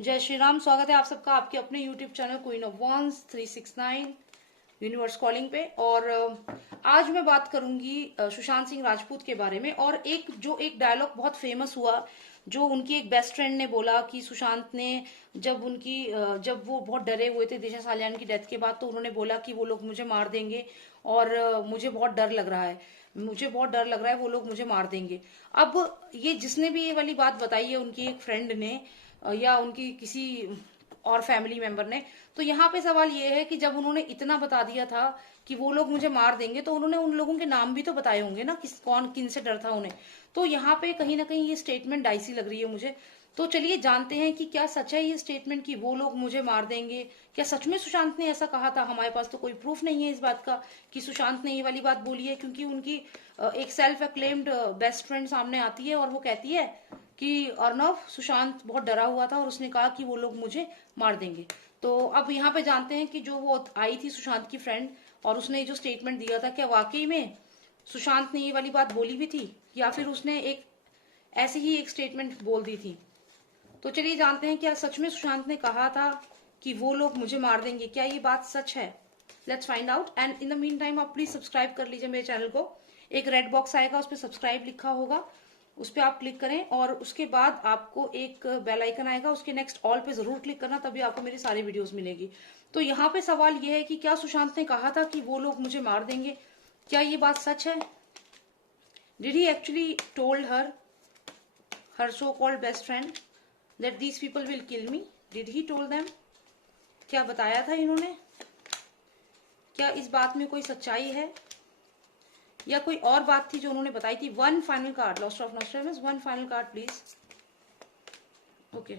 जय श्री राम। स्वागत है आप सबका आपके अपने YouTube channel queen of wands 369 universe calling पे। और आज मैं बात करूंगी सुशांत सिंह राजपूत के बारे में। और एक डायलॉग बहुत फेमस हुआ जो उनकी एक बेस्ट फ्रेंड ने बोला कि सुशांत ने जब वो बहुत डरे हुए थे दिशा सालियान की डेथ के बाद, तो उन्होंने बोला कि वो लोग मुझे मार देंगे और मुझे बहुत डर लग रहा है, वो लोग मुझे मार देंगे। अब ये जिसने भी ये वाली बात बताई है, उनकी एक फ्रेंड ने या उनकी किसी और फैमिली मेंबर ने, तो यहाँ पे सवाल ये है कि जब उन्होंने इतना बता दिया था कि वो लोग मुझे मार देंगे, तो उन्होंने उन लोगों के नाम भी तो बताए होंगे ना, कौन किन से डर था उन्हें। तो यहाँ पे कहीं ना कहीं ये स्टेटमेंट डाइसी लग रही है मुझे। तो चलिए जानते हैं कि क्या सच है ये स्टेटमेंट कि वो लोग मुझे मार देंगे। क्या सच में सुशांत ने ऐसा कहा था? हमारे पास तो कोई प्रूफ नहीं है इस बात का कि सुशांत ने ये वाली बात बोली है, क्योंकि उनकी एक सेल्फ अक्लेम्ड बेस्ट फ्रेंड सामने आती है और वो कहती है कि अर्नव, सुशांत बहुत डरा हुआ था और उसने कहा कि वो लोग मुझे मार देंगे। तो अब यहाँ पे जानते हैं कि जो वो आई थी सुशांत की फ्रेंड और उसने जो स्टेटमेंट दिया था, क्या वाकई में सुशांत ने ये वाली बात बोली भी थी या फिर उसने एक ऐसे ही एक स्टेटमेंट बोल दी थी। तो चलिए जानते हैं क्या सच में सुशांत ने कहा था कि वो लोग मुझे मार देंगे। क्या ये बात सच है? Let's find out. And in the mean time आप प्लीज सब्सक्राइब कर लीजिए मेरे चैनल को। एक रेड बॉक्स आएगा, उस पर सब्सक्राइब लिखा होगा, उस पर आप क्लिक करें और उसके बाद आपको एक बेल आइकन आएगा, उसके नेक्स्ट ऑल पे जरूर क्लिक करना, तभी आपको मेरी सारी वीडियोस मिलेगी। तो यहाँ पे सवाल ये है कि क्या सुशांत ने कहा था कि वो लोग मुझे मार देंगे? क्या ये बात सच है? Did he actually told her so called best friend that these people will kill me? Did he told them? क्या बताया था इन्होंने? क्या इस बात में कोई सच्चाई है या कोई और बात थी जो उन्होंने बताई थी? One final card, lost of Nostradamus, one final card please. Okay.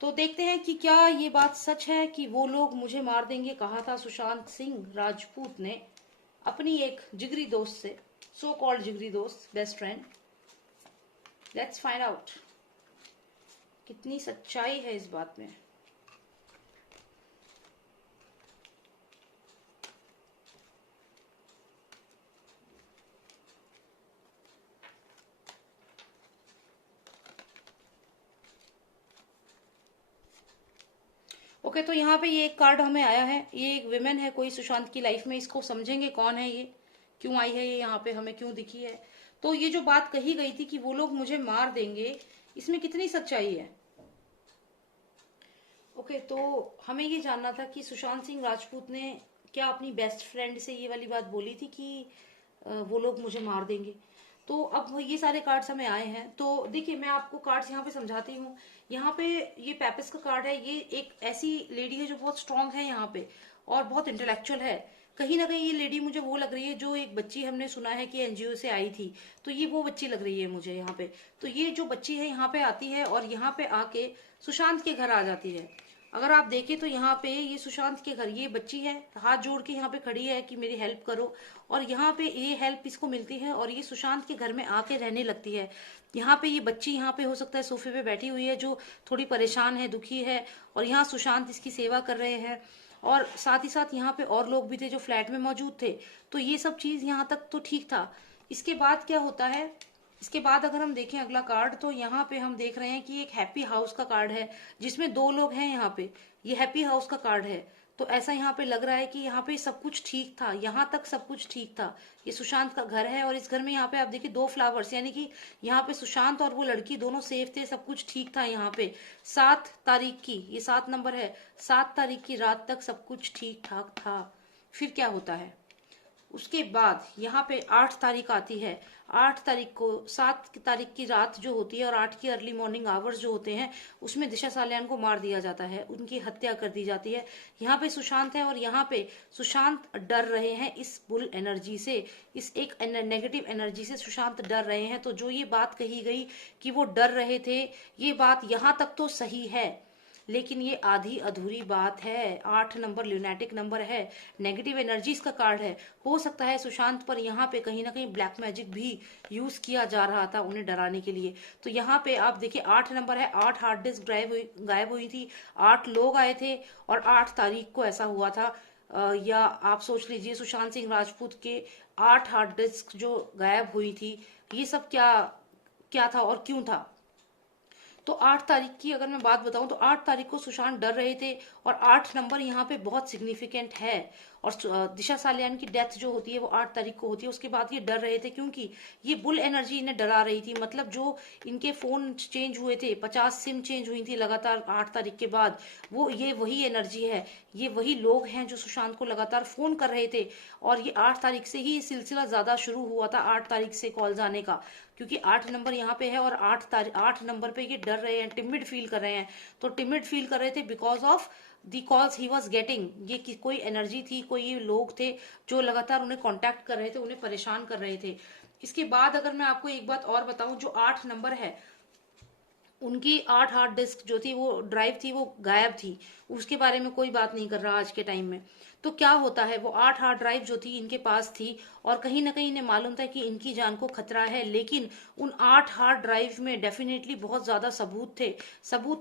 तो देखते हैं कि क्या ये बात सच है कि वो लोग मुझे मार देंगे कहा था सुशांत सिंह राजपूत ने अपनी एक जिगरी दोस्त से, सो कॉल्ड जिगरी दोस्त, best friend. Let's find out कितनी सच्चाई है इस बात में। ओके, तो यहाँ पे ये एक कार्ड हमें आया है। ये एक विमेन है कोई सुशांत की लाइफ में। इसको समझेंगे कौन है ये, क्यों आई है ये यहाँ पे, हमें क्यों दिखी है। तो ये जो बात कही गई थी कि वो लोग मुझे मार देंगे, इसमें कितनी सच्चाई है? ओके, तो हमें ये जानना था कि सुशांत सिंह राजपूत ने क्या अपनी बेस्ट फ्रेंड से ये वाली बात बोली थी कि वो लोग मुझे मार देंगे। तो अब ये सारे कार्ड्स हमें आए हैं। तो देखिए मैं आपको कार्ड्स यहाँ पे समझाती हूँ। यहाँ पे ये पेपिस का कार्ड है। ये एक ऐसी लेडी है जो बहुत स्ट्रांग है यहाँ पे और बहुत इंटेलेक्चुअल है। कहीं ना कहीं ये लेडी मुझे वो लग रही है जो एक बच्ची हमने सुना है कि एनजीओ से आई थी, तो ये वो बच्ची लग रही है मुझे यहाँ पे। तो ये जो बच्ची है यहाँ पे आती है और यहाँ पे आके सुशांत के घर आ जाती है। अगर आप देखें तो यहाँ पे ये सुशांत के घर ये बच्ची है, हाथ जोड़ के यहाँ पे खड़ी है कि मेरी हेल्प करो, और यहाँ पे ये हेल्प इसको मिलती है और ये सुशांत के घर में आके रहने लगती है। यहाँ पे ये बच्ची यहाँ पे हो सकता है सोफे पे बैठी हुई है, जो थोड़ी परेशान है, दुखी है, और यहाँ सुशांत इसकी सेवा कर रहे हैं। और साथ ही साथ यहाँ पे और लोग भी थे जो फ्लैट में मौजूद थे। तो ये सब चीज यहाँ तक तो ठीक था। इसके बाद क्या होता है? इसके बाद अगर हम देखें अगला कार्ड, तो यहाँ पे हम देख रहे हैं कि एक हैप्पी हाउस का कार्ड है जिसमें दो लोग हैं यहाँ पे। ये हैप्पी हाउस का कार्ड है। तो ऐसा यहाँ पे लग रहा है कि यहाँ पे सब कुछ ठीक था, यहाँ तक सब कुछ ठीक था। ये सुशांत का घर है और इस घर में यहाँ पे आप देखिए दो फ्लावर्स, यानी कि यहाँ पे सुशांत और वो लड़की दोनों सेफ थे, सब कुछ ठीक था। यहाँ पे 7 तारीख की, ये 7 नंबर है, 7 तारीख की रात तक सब कुछ ठीक ठाक था। फिर क्या होता है? उसके बाद यहाँ पे 8 तारीख आती है। 8 तारीख को, 7 तारीख की रात जो होती है और 8 की अर्ली मॉर्निंग आवर्स जो होते हैं, उसमें दिशा सालियान को मार दिया जाता है, उनकी हत्या कर दी जाती है। यहाँ पे सुशांत है और यहाँ पे सुशांत डर रहे हैं इस बुल एनर्जी से, इस एक नेगेटिव एनर्जी से सुशांत डर रहे हैं। तो जो ये बात कही गई कि वो डर रहे थे, ये बात यहाँ तक तो सही है, लेकिन ये आधी अधूरी बात है। 8 नंबर ल्यूनेटिक नंबर है, नेगेटिव एनर्जीज का कार्ड है। हो सकता है सुशांत पर यहाँ पे कहीं ना कहीं ब्लैक मैजिक भी यूज किया जा रहा था उन्हें डराने के लिए। तो यहाँ पे आप देखिए 8 नंबर है, 8 हार्ड डिस्क गायब हुई थी, 8 लोग आए थे और 8 तारीख को ऐसा हुआ था। या आप सोच लीजिए सुशांत सिंह राजपूत के 8 हार्ड डिस्क जो गायब हुई थी, ये सब क्या क्या था और क्यों था। तो 8 तारीख की अगर मैं बात बताऊं तो 8 तारीख को सुशांत डर रहे थे, और 8 नंबर यहाँ पे बहुत सिग्निफिकेंट है। और दिशा सालियान की डेथ जो होती है वो 8 तारीख को होती है। उसके बाद ये डर रहे थे क्योंकि ये बुल एनर्जी इन्हें डरा रही थी। मतलब जो इनके फोन चेंज हुए थे, 50 सिम चेंज हुई थी लगातार 8 तारीख के बाद, वो ये वही एनर्जी है, ये वही लोग हैं जो सुशांत को लगातार फोन कर रहे थे। और ये 8 तारीख से ही सिलसिला ज्यादा शुरू हुआ था, 8 तारीख से कॉल आने का, क्योंकि 8 नंबर यहाँ पे है और 8 नंबर पे ये डर रहे हैं, टिमिड फील कर रहे हैं। तो टिमिड फील कर रहे थे because of the calls he was getting. ये कोई एनर्जी थी, कोई लोग थे जो लगातार उन्हें कांटेक्ट कर रहे थे, उन्हें परेशान कर रहे थे। इसके बाद अगर मैं आपको एक बात और बताऊं, जो 8 नंबर है उनकी 8 हार्ड डिस्क जो थी, वो ड्राइव थी, वो गायब थी। उसके बारे में कोई बात नहीं कर रहा आज के टाइम में। तो क्या होता है, वो 8 हार्ड ड्राइव जो थी इनके पास थी, और कहीं ना कहीं इन्हें मालूम था कि इनकी जान को खतरा है। लेकिन उन 8 हार्ड ड्राइव में डेफिनेटली बहुत ज्यादा सबूत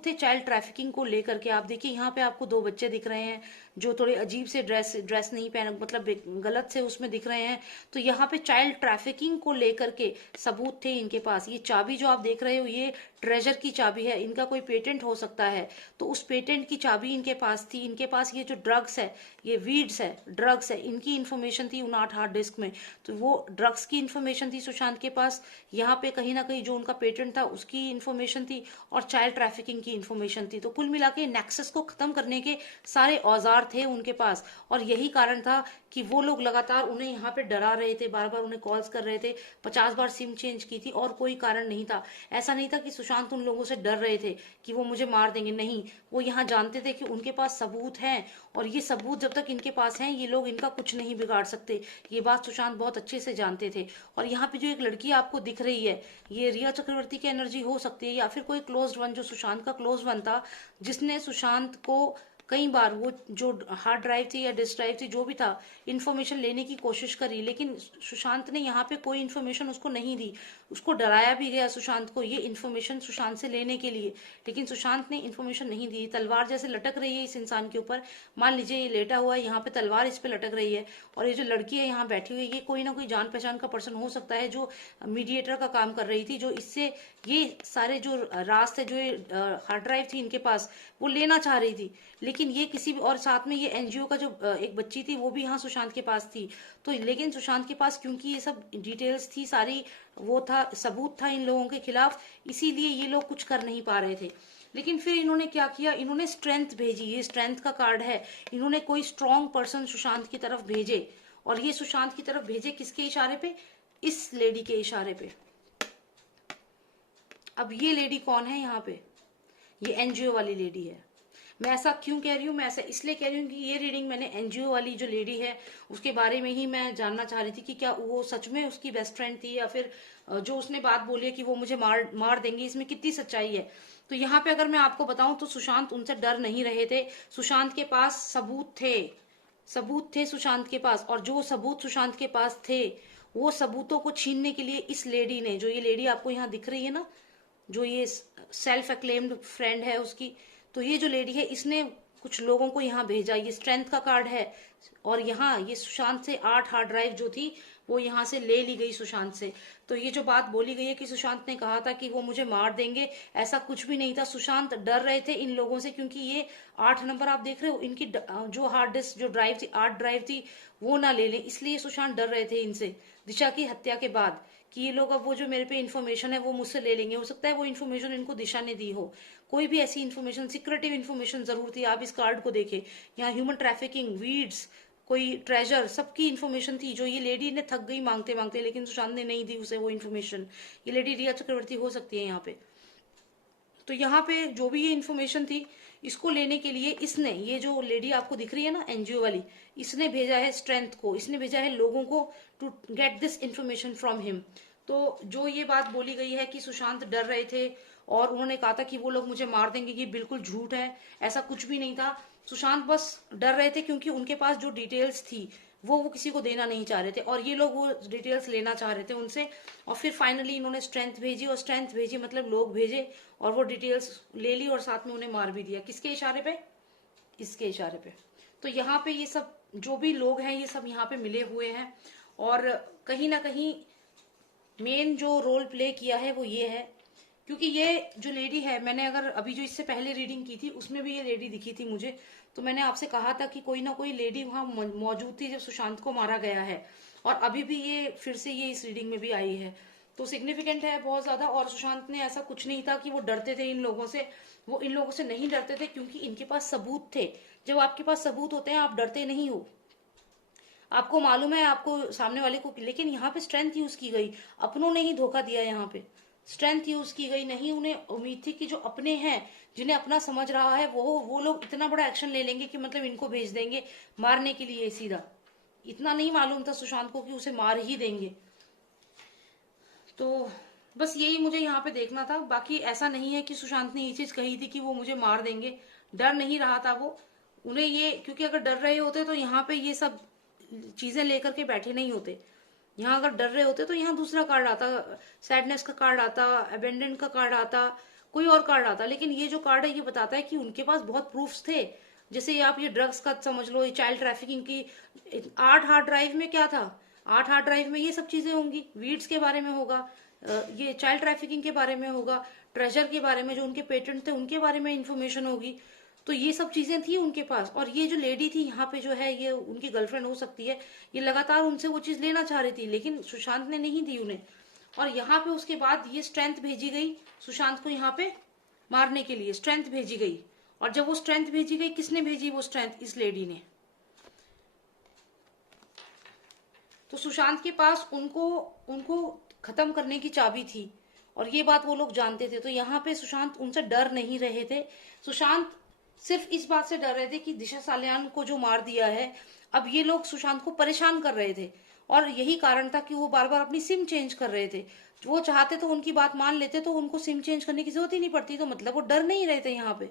थे चाइल्ड ट्रैफिकिंग को लेकर के। आप देखिए यहाँ पे आपको 2 बच्चे दिख रहे हैं जो थोड़े अजीब से ड्रेस नहीं पहन, मतलब गलत से उसमें दिख रहे हैं। तो यहाँ पे चाइल्ड ट्रैफिकिंग को लेकर के सबूत थे इनके पास। ये चाबी जो आप देख रहे हो, ये ट्रेजर की चाबी है, इनका कोई पेटेंट हो सकता है, तो उस पेटेंट की चाबी इनके पास थी। इनके पास ये जो ड्रग्स है, ये वीड्स है, ड्रग्स है, इनकी इन्फॉर्मेशन थी उन 8 हार्ड डिस्क में। तो वो ड्रग्स की इन्फॉर्मेशन थी सुशांत के पास, यहाँ पे कहीं ना कहीं जो उनका पेटेंट था उसकी इन्फॉर्मेशन थी, और चाइल्ड ट्रैफिकिंग की इन्फॉर्मेशन थी। तो कुल मिला के नेक्सस को खत्म करने के सारे औजार थे उनके पास, और यही कारण था कि वो लोग लगातार उन्हें यहाँ पे डरा रहे थे, बार बार उन्हें कॉल्स कर रहे थे, 50 बार सिम चेंज की थी, और कोई कारण नहीं था। ऐसा नहीं था कि सुशांत उन लोगों से डर रहे थे कि वो मुझे मार देंगे, नहीं, वो यहाँ जानते थे कि उनके पास सबूत हैं, और ये सबूत जब तक इनके पास हैं ये लोग इनका कुछ नहीं बिगाड़ सकते। ये बात सुशांत बहुत अच्छे से जानते थे। और यहाँ पे जो एक लड़की आपको दिख रही है, ये रिया चक्रवर्ती की एनर्जी हो सकती है, या फिर कोई क्लोज वन जो सुशांत का क्लोज वन था, जिसने सुशांत को कई बार वो जो हार्ड ड्राइव थी या डिस्क ड्राइव थी जो भी था, इन्फॉर्मेशन लेने की कोशिश करी, लेकिन सुशांत ने यहाँ पे कोई इन्फॉर्मेशन उसको नहीं दी। उसको डराया भी गया सुशांत को ये इन्फॉर्मेशन सुशांत से लेने के लिए, लेकिन सुशांत ने इन्फॉर्मेशन नहीं दी। तलवार जैसे लटक रही है इस इंसान के ऊपर, मान लीजिए ये लेटा हुआ है, यहाँ पे तलवार इस पे लटक रही है, और ये जो लड़की है यहाँ बैठी हुई है, ये कोई ना कोई जान पहचान का पर्सन हो सकता है जो मीडिएटर का काम कर रही थी, जो इससे ये सारे जो रास्ते जो हार्ड ड्राइव थी इनके पास वो लेना चाह रही थी। लेकिन ये किसी भी, और साथ में ये एनजीओ का जो एक बच्ची थी वो भी यहाँ सुशांत के पास थी। तो लेकिन सुशांत के पास क्योंकि ये सब डिटेल्स थी सारी, वो था सबूत था इन लोगों के खिलाफ, इसीलिए ये लोग कुछ कर नहीं पा रहे थे। लेकिन फिर इन्होंने क्या किया, इन्होंने स्ट्रेंथ भेजी, ये स्ट्रेंथ का कार्ड है। इन्होंने कोई स्ट्रॉन्ग पर्सन सुशांत की तरफ भेजे, और ये सुशांत की तरफ भेजे किसके इशारे पे, इस लेडी के इशारे पे। अब ये लेडी कौन है यहाँ पे, ये एनजीओ वाली लेडी है। मैं ऐसा क्यों कह रही हूँ, मैं ऐसा इसलिए कह रही हूँ कि ये रीडिंग मैंने एनजीओ वाली जो लेडी है उसके बारे में ही मैं जानना चाह रही थी कि क्या वो सच में उसकी बेस्ट फ्रेंड थी, या फिर जो उसने बात बोली है कि वो मुझे मार देंगे, इसमें कितनी सच्चाई है। तो यहाँ पे अगर मैं आपको बताऊं तो सुशांत उनसे डर नहीं रहे थे। सुशांत के पास सबूत थे सुशांत के पास, और जो सबूत सुशांत के पास थे वो सबूतों को छीनने के लिए इस लेडी ने, जो ये लेडी आपको यहाँ दिख रही है ना, जो ये सेल्फ एक्लेम्ड फ्रेंड है उसकी, तो ये जो लेडी है इसने कुछ लोगों को यहाँ भेजा। ये स्ट्रेंथ का कार्ड है, और यहाँ ये सुशांत से 8 हार्ड ड्राइव जो थी वो यहाँ से ले ली गई सुशांत से। तो ये जो बात बोली गई है कि सुशांत ने कहा था कि वो मुझे मार देंगे, ऐसा कुछ भी नहीं था। सुशांत डर रहे थे इन लोगों से, क्योंकि ये 8 नंबर आप देख रहे हो, इनकी जो हार्ड डिस्क जो ड्राइव थी, 8 ड्राइव थी, वो ना ले लें, इसलिए सुशांत डर रहे थे इनसे, दिशा की हत्या के बाद, कि ये लोग अब वो जो मेरे पे इन्फॉर्मेशन है वो मुझसे ले लेंगे। हो सकता है वो इन्फॉर्मेशन इनको दिशा ने दी हो, कोई भी ऐसी इन्फॉर्मेशन, सीक्रेटिव इन्फॉर्मेशन जरूर थी। आप इस कार्ड को देखें, यहाँ ह्यूमन ट्रैफिकिंग, वीड्स, कोई ट्रेजर, सबकी इन्फॉर्मेशन थी, जो ये लेडी ने थक गई मांगते मांगते, लेकिन सुशांत ने नहीं दी उसे वो इन्फॉर्मेशन। ये लेडी रिया चक्रवर्ती हो सकती है यहाँ पे। तो यहाँ पे जो भी ये इन्फॉर्मेशन थी, इसको लेने के लिए इसने, ये जो लेडी आपको दिख रही है ना एनजीओ वाली, इसने भेजा है स्ट्रेंथ को, इसने भेजा है लोगों को to get this information from him. तो जो ये बात बोली गई है कि सुशांत डर रहे थे और उन्होंने कहा था कि वो लोग मुझे मार देंगे, ये बिल्कुल झूठ है, ऐसा कुछ भी नहीं था। सुशांत बस डर रहे थे क्योंकि उनके पास जो डिटेल्स थी वो किसी को देना नहीं चाह रहे थे, और ये लोग वो डिटेल्स लेना चाह रहे थे उनसे। और फिर फाइनली इन्होंने स्ट्रेंथ भेजी, और स्ट्रेंथ भेजी मतलब लोग भेजे, और वो डिटेल्स ले ली, और साथ में उन्हें मार भी दिया। किसके इशारे पे, इसके इशारे पे। तो यहाँ पे ये सब जो भी लोग हैं ये सब यहाँ पे मिले हुए हैं, और कहीं ना कहीं मेन जो रोल प्ले किया है वो ये है, क्योंकि ये जो लेडी है, मैंने अगर अभी जो इससे पहले रीडिंग की थी उसमें भी ये लेडी दिखी थी मुझे, तो मैंने आपसे कहा था कि कोई ना कोई लेडी वहां मौजूद थी जब सुशांत को मारा गया है, और अभी भी ये फिर से ये इस रीडिंग में भी आई है, तो सिग्निफिकेंट है बहुत ज्यादा। और सुशांत ने ऐसा कुछ नहीं था कि वो डरते थे इन लोगों से, वो इन लोगों से नहीं डरते थे क्योंकि इनके पास सबूत थे। जब आपके पास सबूत होते हैं आप डरते नहीं हो, आपको मालूम है आपको सामने वाले को, लेकिन यहाँ पे स्ट्रेंथ यूज की गई, अपनों ने ही धोखा दिया, यहाँ पे स्ट्रेंथ यूज की गई नहीं। उन्हें उम्मीद थी कि जो अपने हैं, जिन्हें अपना समझ रहा है, वो लोग इतना बड़ा एक्शन ले लेंगे कि मतलब इनको भेज देंगे मारने के लिए सीधा। इतना नहीं मालूम था सुशांत को कि उसे मार ही देंगे। तो बस यही मुझे यहाँ पे देखना था, बाकी ऐसा नहीं है कि सुशांत ने ये चीज कही थी कि वो मुझे मार देंगे, डर नहीं रहा था वो। उन्हें ये, क्योंकि अगर डर रहे होते तो यहाँ पे ये सब चीजें लेकर के बैठे नहीं होते। यहाँ अगर डर रहे होते तो यहाँ दूसरा कार्ड आता, सैडनेस का कार्ड आता, अबेंडेंट का कार्ड आता, कोई और कार्ड आता। लेकिन ये जो कार्ड है ये बताता है कि उनके पास बहुत प्रूफ्स थे। जैसे आप ये ड्रग्स का समझ लो, ये चाइल्ड ट्रैफिकिंग की 8 हार्ड ड्राइव में क्या था, 8 हार्ड ड्राइव में ये सब चीजें होंगी, वीड्स के बारे में होगा, ये चाइल्ड ट्रैफिकिंग के बारे में होगा, ट्रेजर के बारे में, जो उनके पेटेंट थे उनके बारे में इंफॉर्मेशन होगी। तो ये सब चीजें थी उनके पास। और ये जो लेडी थी यहाँ पे जो है, ये उनकी गर्लफ्रेंड हो सकती है, ये लगातार उनसे वो चीज लेना चाह रही थी, लेकिन सुशांत ने नहीं दी उन्हें। और यहाँ पे उसके बाद ये स्ट्रेंथ भेजी गई सुशांत को, यहाँ पे मारने के लिए स्ट्रेंथ भेजी गई। और जब वो स्ट्रेंथ भेजी गई, किसने भेजी वो स्ट्रेंथ? इस लेडी ने। तो सुशांत के पास उनको उनको खत्म करने की चाबी थी, और ये बात वो लोग जानते थे। तो यहाँ पे सुशांत उनसे डर नहीं रहे थे। सुशांत सिर्फ इस बात से डर रहे थे कि दिशा सालियान को जो मार दिया है, अब ये लोग सुशांत को परेशान कर रहे थे, और यही कारण था कि वो बार बार अपनी सिम चेंज कर रहे थे। वो चाहते तो उनकी बात मान लेते, तो उनको सिम चेंज करने की जरूरत ही नहीं पड़ती। तो मतलब वो डर नहीं रहे थे यहाँ पे।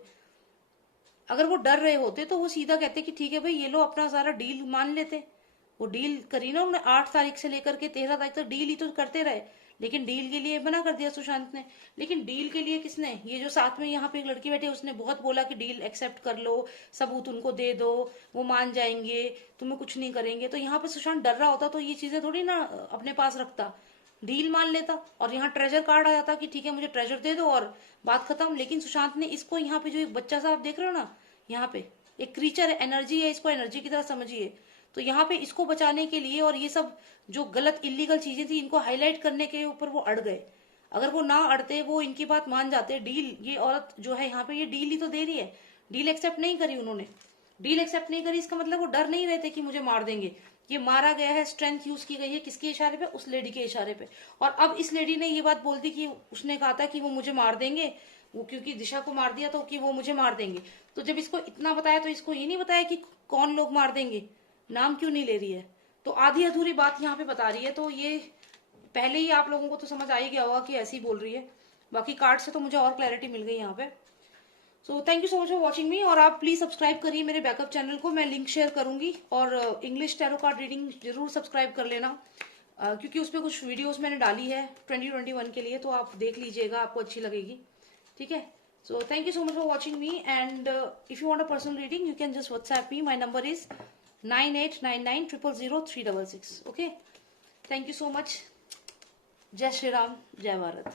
अगर वो डर रहे होते तो वो सीधा कहते कि ठीक है भाई, ये लो अपना सारा डील मान लेते। वो डील करी ना उन्होंने, 8 तारीख से लेकर के 13 तारीख तक डील ही तो करते रहे, लेकिन डील के लिए मना कर दिया सुशांत ने। लेकिन डील के लिए किसने? ये जो साथ में यहाँ पे एक लड़की बैठी है, उसने बहुत बोला कि डील एक्सेप्ट कर लो, सबूत उनको दे दो, वो मान जाएंगे, तुम्हें कुछ नहीं करेंगे। तो यहाँ पे सुशांत डर रहा होता तो ये चीजें थोड़ी ना अपने पास रखता, डील मान लेता। और यहाँ ट्रेजर कार्ड आ जाता कि ठीक है मुझे ट्रेजर दे दो और बात खत्म। लेकिन सुशांत ने इसको, यहाँ पे जो एक बच्चा सा आप देख रहे हो ना, यहाँ पे एक क्रीचर है, एनर्जी है, इसको एनर्जी की तरह समझिए। तो यहाँ पे इसको बचाने के लिए, और ये सब जो गलत इलीगल चीजें थी इनको हाईलाइट करने के ऊपर वो अड़ गए। अगर वो ना अड़ते, वो इनकी बात मान जाते, डील, ये औरत जो है यहाँ पे ये डील ही तो दे रही है, डील एक्सेप्ट नहीं करी उन्होंने। डील एक्सेप्ट नहीं करी, इसका मतलब वो डर नहीं रहे थे कि मुझे मार देंगे। ये मारा गया है, स्ट्रेंथ यूज की गई है, किसके इशारे पे? उस लेडी के इशारे पे। और अब इस लेडी ने ये बात बोल दी कि उसने कहा था कि वो मुझे मार देंगे, वो क्योंकि दिशा को मार दिया तो कि वो मुझे मार देंगे। तो जब इसको इतना बताया तो इसको ये नहीं बताया कि कौन लोग मार देंगे, नाम क्यों नहीं ले रही है? तो आधी अधूरी बात यहाँ पे बता रही है। तो ये पहले ही आप लोगों को तो समझ आ ही गया होगा कि ऐसी बोल रही है। बाकी कार्ड से तो मुझे और क्लैरिटी मिल गई यहाँ पे। So thank you so much for watching मी, और आप प्लीज सब्सक्राइब करिए मेरे बैकअप चैनल को, मैं लिंक शेयर करूंगी। और इंग्लिश टैरो कार्ड रीडिंग जरूर सब्सक्राइब कर लेना, क्योंकि उस पर कुछ वीडियोस मैंने डाली है 2021 के लिए, तो आप देख लीजिएगा, आपको अच्छी लगेगी। ठीक है, so thank you so much for watching me, and if you want a personal reading you can just WhatsApp me. My number is 9899000366. Okay, thank you so much. Jai Shri Ram, Jai Bharat.